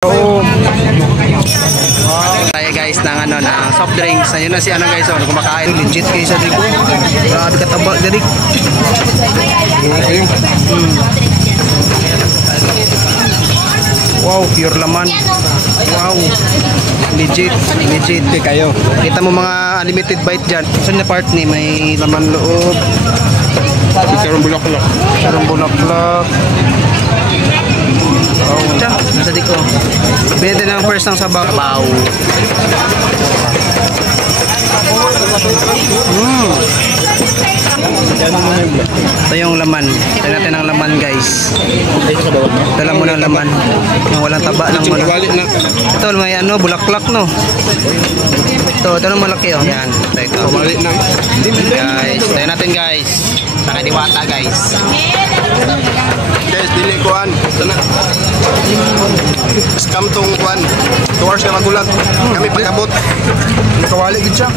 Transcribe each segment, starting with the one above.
Wow. Tayo guys ng ng soft drinks. Ayun na si guys, kumakain legit guys sa dito. Grabe kataba diri. Wow, pure laman. Wow. Legit kayo. Kita mo mga unlimited bite diyan. Saan na part ni may laman loob. Sarong bulaklak. Oh, nasa dito. Benta ng first ng sabaw. Ito yung laman. Tignan natin ang laman guys. Dala mo ng laman. Yung walang taba ng muna. Ito may bulaklak no. Ito ng malaki oh. Yan. Ito. Guys, tayo natin guys. Nakadiwata guys. Guys, dili kuan. Sana. Scam tong kuan. 2 hours ka magulat. Kami pagabot. Kawali gid siya.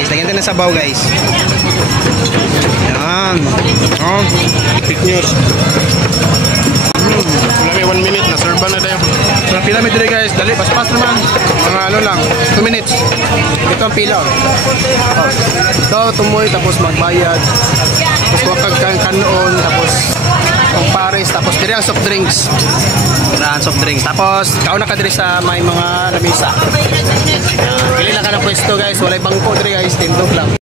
Guys, lagyan natin ng sabaw guys. Yan. Oh, Fake news. Kami 1 minute na serve na tayo. so pila mi dire guys. Dali, pas naman. Mga lang, 2 minutes. Ito ang pila. Ito tumoy tapos magbayad. Tapos wakag kanon tapos ang pares tapos dire ang soft drinks. Tapos kauna ka dire sa may mga lamisa. Pili lang ka ng pwesto guys. Walay bangko dire guys, tindog lang.